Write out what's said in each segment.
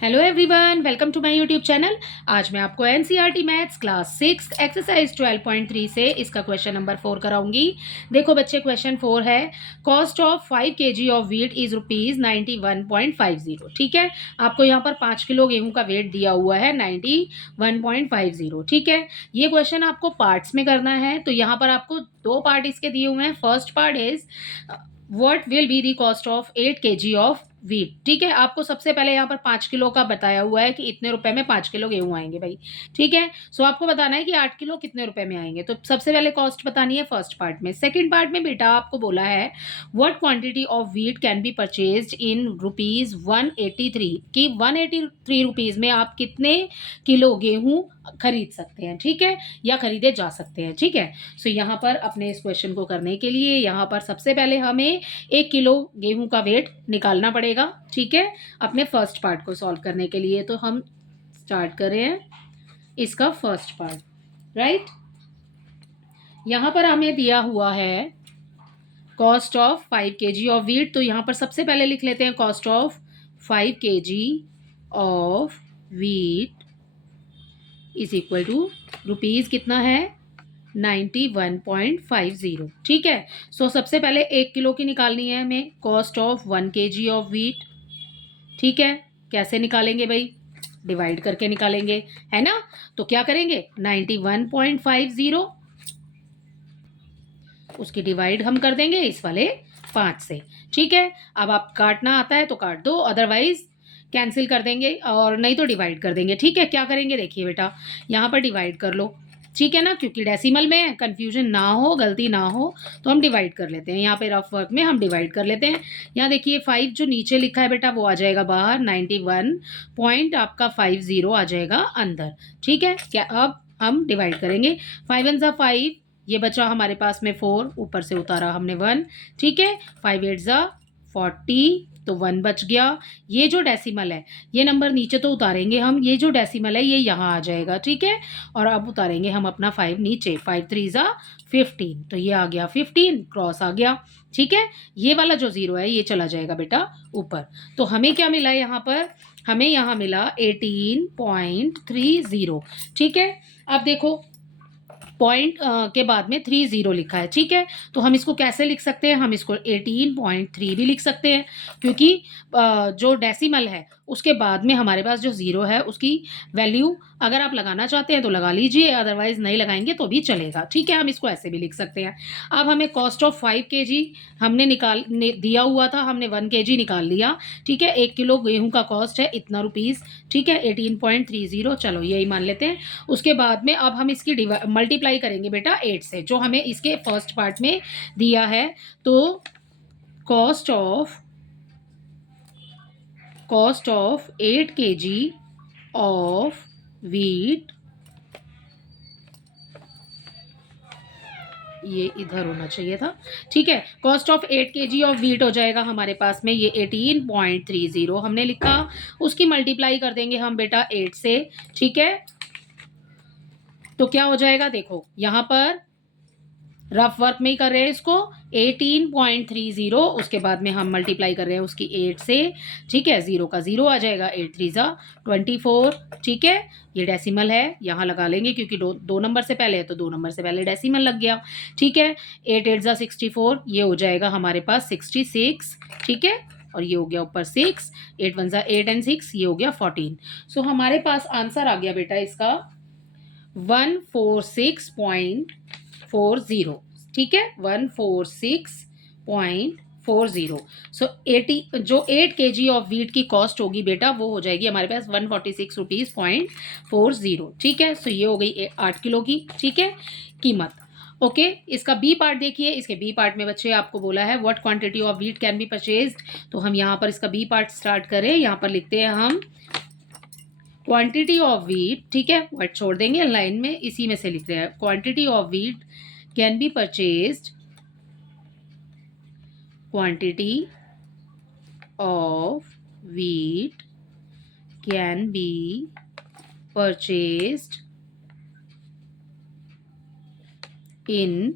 Hello everyone, welcome to my YouTube channel. आज मैं आपको एनसीईआरटी मैथ्स क्लास 6 एक्सरसाइज 12.3 से इसका क्वेश्चन नंबर 4 कराऊंगी। देखो बच्चे, क्वेश्चन 4 है, cost of 5 kg of wheat is ₹91.50। ठीक है, आपको यहाँ पर 5 किलो गेहूं का वेट दिया हुआ है 91.50। ठीक है, ये क्वेश्चन आपको पार्ट्स में करना है, तो यहाँ पर आपको दो पार्ट इसके दिए हुए हैं। First part is what will be the cost of 8 kg of wheat. ठीक है, आपको सबसे पहले यहाँ पर 5 किलो का बताया हुआ है कि इतने रुपए में 5 किलो गेहूं आएंगे भाई। ठीक है, सो आपको बताना है कि 8 किलो कितने रुपए में आएंगे। तो सबसे पहले कॉस्ट बतानी है फर्स्ट पार्ट में। सेकंड पार्ट में बेटा आपको बोला है what quantity of wheat can be purchased in ₹183 कि 183 रुपीज में आप कितने किलो गेहूं खरीद सकते हैं। ठीक है, या खरीदे जा सकते हैं। ठीक है, सो यहाँ पर अपने इस क्वेश्चन को करने के लिए यहाँ पर सबसे पहले हमें 1 किलो गेहूं का वेट निकालना पड़ेगा। ठीक है, अपने फर्स्ट पार्ट को सॉल्व करने के लिए तो हम स्टार्ट कर रहे हैं इसका फर्स्ट पार्ट। राइट, यहाँ पर हमें दिया हुआ है cost of 5 kg of wheat. तो यहाँ पर सबसे पहले लिख लेते हैं cost of 5 kg of wheat is equal to rupees कितना है 91.50। ठीक है, सो सबसे पहले 1 किलो की निकालनी है हमें cost of 1 kg of wheat. ठीक है, कैसे निकालेंगे भाई, डिवाइड करके निकालेंगे, है ना। तो क्या करेंगे 91.50, उसकी डिवाइड हम कर देंगे इस वाले 5 से। ठीक है, अब आप काटना आता है तो काट दो, अदरवाइज कैंसिल कर देंगे और नहीं तो डिवाइड कर देंगे। ठीक है, क्या करेंगे देखिए बेटा, यहाँ पर डिवाइड कर लो। ठीक है ना, क्योंकि डेसिमल में कंफ्यूजन ना हो, गलती ना हो, तो हम डिवाइड कर लेते हैं। यहाँ पे रफ वर्क में हम डिवाइड कर लेते हैं। यहाँ देखिए 5 जो नीचे लिखा है बेटा वो आ जाएगा बाहर, 91 पॉइंट आपका 50 आ जाएगा अंदर। ठीक है, क्या अब हम डिवाइड करेंगे। 5 1 ज़ा 5, ये बचा हमारे पास में 4, ऊपर से उतारा हमने 1। ठीक है, 5 8 ज़ा 40, तो 1 बच गया। ये जो डेसिमल है ये नंबर नीचे तो उतारेंगे हम, ये जो डेसिमल है ये यहाँ आ जाएगा। ठीक है, और अब उतारेंगे हम अपना 5 नीचे, 5 3 ज़ा 15, तो ये आ गया 15, क्रॉस आ गया। ठीक है, ये वाला जो 0 है ये चला जाएगा बेटा ऊपर। तो हमें क्या मिला यहाँ पर, हमें यहाँ मिला 18.30। ठीक है, अब देखो पॉइंट के बाद में 30 लिखा है। ठीक है, तो हम इसको कैसे लिख सकते हैं, हम इसको 18.3 भी लिख सकते हैं, क्योंकि जो डेसिमल है उसके बाद में हमारे पास जो 0 है उसकी वैल्यू अगर आप लगाना चाहते हैं तो लगा लीजिए, अदरवाइज नहीं लगाएंगे तो भी चलेगा। ठीक है, हम इसको ऐसे भी लिख सकते हैं। अब हमें कॉस्ट ऑफ 5 kg हमने दिया हुआ था, हमने 1 kg निकाल लिया। ठीक है, 1 किलो गेहूं का कॉस्ट है इतना रुपीज़। ठीक है, 18.30, चलो यही मान लेते हैं। उसके बाद में अब हम इसकी मल्टीप्लाई करेंगे बेटा 8 से, जो हमें इसके फर्स्ट पार्ट में दिया है। तो cost of 8 kg of wheat, ये इधर होना चाहिए था। ठीक है, cost of 8 kg of wheat हो जाएगा हमारे पास में, ये 18.30 हमने लिखा। उसकी मल्टीप्लाई कर देंगे हम बेटा 8 से। ठीक है, तो क्या हो जाएगा देखो, यहाँ पर रफ वर्क में ही कर रहे हैं इसको, 18.30, उसके बाद में हम मल्टीप्लाई कर रहे हैं उसकी 8 से। ठीक है, 0 का 0 आ जाएगा, 8 3 ज़ा 24। ठीक है, ये डेसिमल है यहाँ लगा लेंगे, क्योंकि दो नंबर से पहले है तो 2 नंबर से पहले डेसिमल लग गया। ठीक है, 8 8 ज़ा 64, ये हो जाएगा हमारे पास 66। ठीक है, और ये हो गया ऊपर 6, 8 1 ज़ा 8 एंड 6, ये हो गया 14। सो हमारे पास आंसर आ गया बेटा इसका 146.40। ठीक है, 146.40। सो 80 जो 8 kg ऑफ व्हीट की कॉस्ट होगी बेटा वो हो जाएगी हमारे पास 146.40। ठीक है, सो ये हो गई 8 किलो की, ठीक है, कीमत। ओके, इसका बी पार्ट देखिए। इसके बी पार्ट में बच्चे आपको बोला है what quantity of wheat can be purchased. तो हम यहाँ पर इसका बी पार्ट स्टार्ट करें, यहाँ पर लिखते हैं हम क्वांटिटी ऑफ व्हीट। ठीक है, वर्ड छोड़ देंगे लाइन में, इसी में से लिख रहे हैं quantity of wheat can be purchased, quantity of wheat can be purchased in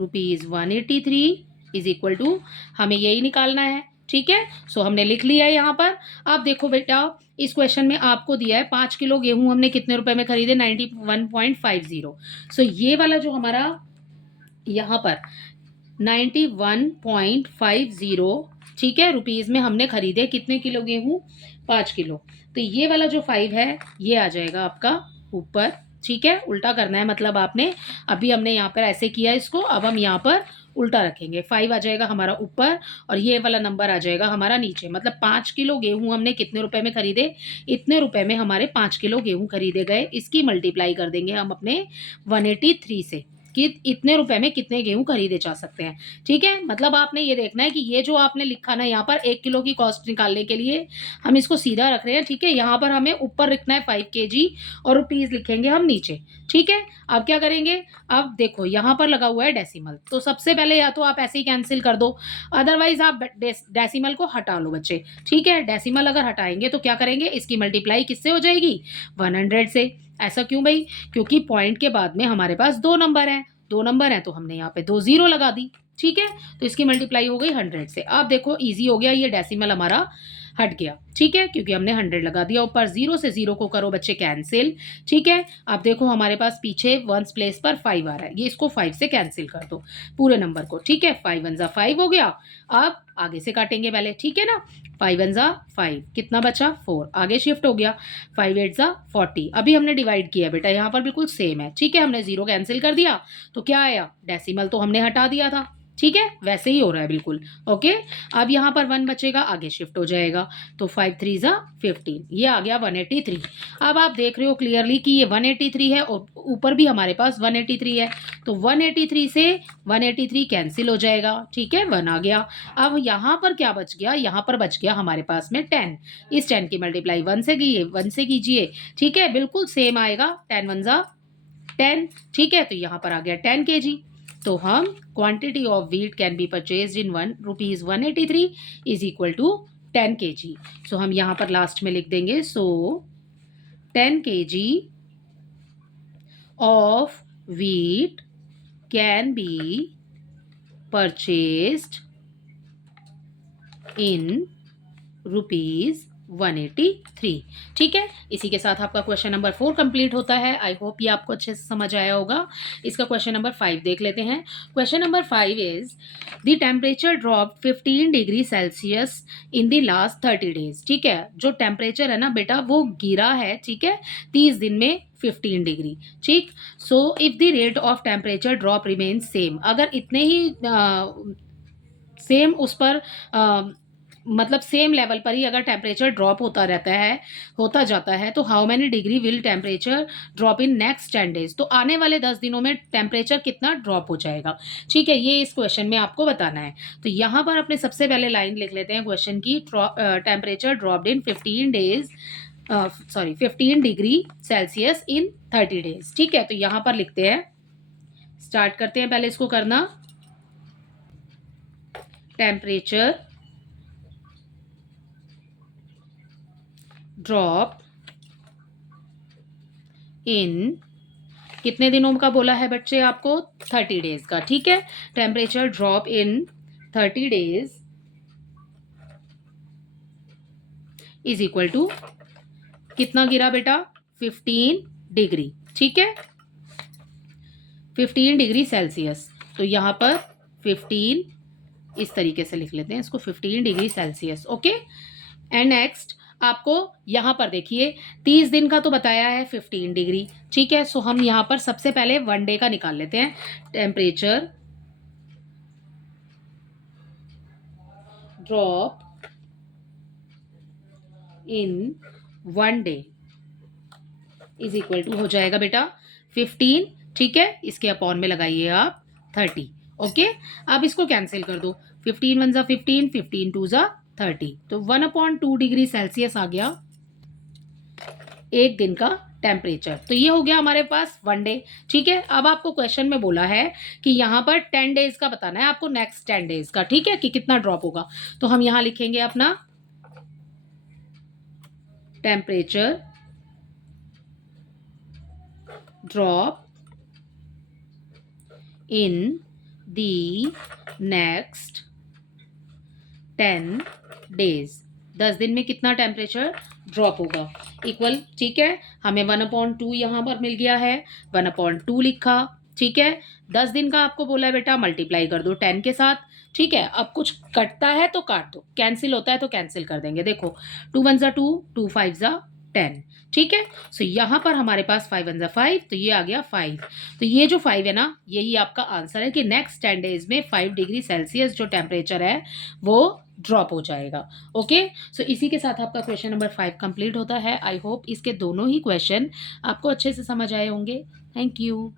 ₹183 is equal to, हमें यही निकालना है ठीक है। सो हमने लिख लिया है यहाँ पर। अब देखो बेटा, इस क्वेश्चन में आपको दिया है 5 किलो गेहूं हमने कितने रुपए में खरीदे, 91.50। सो ये वाला जो हमारा यहाँ पर 91.50, ठीक है, रुपीज में हमने खरीदे कितने किलो गेहूं, 5 किलो। तो ये वाला जो 5 है ये आ जाएगा आपका ऊपर, ठीक है। उल्टा करना है, मतलब आपने अभी हमने यहाँ पर ऐसे किया इसको, अब हम यहाँ पर उल्टा रखेंगे। 5 आ जाएगा हमारा ऊपर और ये वाला नंबर आ जाएगा हमारा नीचे। मतलब 5 किलो गेहूं हमने कितने रुपए में खरीदे, इतने रुपए में हमारे 5 किलो गेहूं खरीदे गए। इसकी मल्टीप्लाई कर देंगे हम अपने 183 से कि इतने रुपए में कितने गेहूं खरीदे जा सकते हैं, ठीक है। मतलब आपने ये देखना है कि ये जो आपने लिखा ना यहाँ पर 1 किलो की कॉस्ट निकालने के लिए हम इसको सीधा रख रहे हैं, ठीक है। यहाँ पर हमें ऊपर लिखना है 5 केजी और रुपीज लिखेंगे हम नीचे, ठीक है। अब क्या करेंगे, अब देखो यहाँ पर लगा हुआ है डेसिमल, तो सबसे पहले या तो आप ऐसे ही कैंसिल कर दो, अदरवाइज आप डेसिमल को हटा लो बच्चे, ठीक है। डेसिमल अगर हटाएंगे तो क्या करेंगे, इसकी मल्टीप्लाई किससे हो जाएगी, 100 से। ऐसा क्यों भाई, क्योंकि पॉइंट के बाद में हमारे पास 2 नंबर हैं, 2 नंबर हैं तो हमने यहाँ पे 2 जीरो लगा दी, ठीक है। तो इसकी मल्टीप्लाई हो गई 100 से। अब देखो इजी हो गया, ये डेसिमल हमारा हट गया, ठीक है, क्योंकि हमने 100 लगा दिया ऊपर। 0 से 0 को करो बच्चे कैंसिल, ठीक है। अब देखो हमारे पास पीछे वंस प्लेस पर 5 आ रहा है, ये इसको 5 से कैंसिल कर दो पूरे नंबर को, ठीक है। 5 वन जा 5 हो गया। अब आगे से काटेंगे पहले, ठीक है ना। 5 वन जा 5, कितना बचा 4, आगे शिफ्ट हो गया। 5 एट जा 40, अभी हमने डिवाइड किया बेटा, यहाँ पर बिल्कुल सेम है, ठीक है। हमने 0 कैंसिल कर दिया तो क्या आया, डेसिमल तो हमने हटा दिया था, ठीक है। वैसे ही हो रहा है बिल्कुल, ओके। अब यहाँ पर 1 बचेगा, आगे शिफ्ट हो जाएगा, तो 5 3 जा 15, ये आ गया 183। अब आप देख रहे हो क्लियरली कि ये 183 है और ऊपर भी हमारे पास 183 है, तो 183 से 183 कैंसिल हो जाएगा, ठीक है, 1 आ गया। अब यहाँ पर क्या बच गया, यहाँ पर बच गया हमारे पास में 10। इस 10 की मल्टीप्लाई 1 से कीजिए, 1 से कीजिए, ठीक है, बिल्कुल सेम आएगा। 10 वन जा 10, ठीक है। तो यहाँ पर आ गया 10 केजी। तो हम quantity of wheat can be purchase in ₹183 is equal to 10 KG. So हम यहाँ पर लास्ट में लिख देंगे, so 10 KG of wheat can be purchased in ₹183, ठीक है। इसी के साथ आपका क्वेश्चन नंबर 4 कंप्लीट होता है। आई होप ये आपको अच्छे से समझ आया होगा। इसका क्वेश्चन नंबर 5 देख लेते हैं। Question number 5 is the temperature drop 15 degree Celsius in the last 30 days, ठीक है। जो टेम्परेचर है ना बेटा वो गिरा है, ठीक है, 30 दिन में 15 डिग्री, ठीक। So if the rate of temperature drop remains same, अगर इतने ही सेम उस पर मतलब सेम लेवल पर ही अगर टेम्परेचर ड्रॉप होता रहता है, होता जाता है, तो how many degree will temperature drop in next 10 days, तो आने वाले 10 दिनों में टेम्परेचर कितना ड्रॉप हो जाएगा, ठीक है। ये इस क्वेश्चन में आपको बताना है। तो यहाँ पर अपने सबसे पहले लाइन लिख लेते हैं क्वेश्चन की, temperature dropped in 15 days, sorry 15 degree Celsius in 30 days, ठीक है। तो यहाँ पर लिखते हैं, स्टार्ट करते हैं पहले इसको करना। टेम्परेचर ड्रॉप इन, कितने दिनों का बोला है बच्चे आपको, 30 डेज का, ठीक है। Temperature drop in 30 days is equal to, कितना गिरा बेटा, 15 डिग्री, ठीक है, 15 डिग्री सेल्सियस। तो यहाँ पर 15 इस तरीके से लिख लेते हैं इसको, 15 degree Celsius, okay. And next आपको यहाँ पर देखिए 30 दिन का तो बताया है 15 डिग्री, ठीक है। सो हम यहाँ पर सबसे पहले 1 डे का निकाल लेते हैं। Temperature drop in 1 day is equal to हो जाएगा बेटा 15, ठीक है। इसके अपॉन में लगाइए आप 30, ओके। अब इसको कैंसिल कर दो, 15 वन जा 15, 15 टू जा 30, तो 1/2 डिग्री सेल्सियस आ गया एक दिन का टेम्परेचर। तो ये हो गया हमारे पास 1 डे, ठीक है। अब आपको क्वेश्चन में बोला है कि यहाँ पर 10 डेज का बताना है आपको, नेक्स्ट 10 डेज का, ठीक है, कि कितना ड्रॉप होगा। तो हम यहाँ लिखेंगे अपना temperature drop in the next 10 days, 10 दिन में कितना टेम्परेचर ड्रॉप होगा, इक्वल, ठीक है। हमें 1/2 यहाँ पर मिल गया है, 1/2 लिखा, ठीक है। 10 दिन का आपको बोला है बेटा, मल्टीप्लाई कर दो 10 के साथ, ठीक है। अब कुछ कटता है तो काट दो, कैंसिल होता है तो कैंसिल कर देंगे। देखो 2 1 ज़ा 2, 2 5 ज़ा 10, ठीक है। सो यहाँ पर हमारे पास 5 1 ज़ा 5, तो ये आ गया 5। तो ये जो 5 है ना, यही आपका आंसर है कि नेक्स्ट 10 डेज में 5 डिग्री सेल्सियस जो टेम्परेचर है वो ड्रॉप हो जाएगा। ओके, सो इसी के साथ आपका क्वेश्चन नंबर 5 कंप्लीट होता है। आई होप इसके दोनों ही क्वेश्चन आपको अच्छे से समझ आए होंगे। Thank you.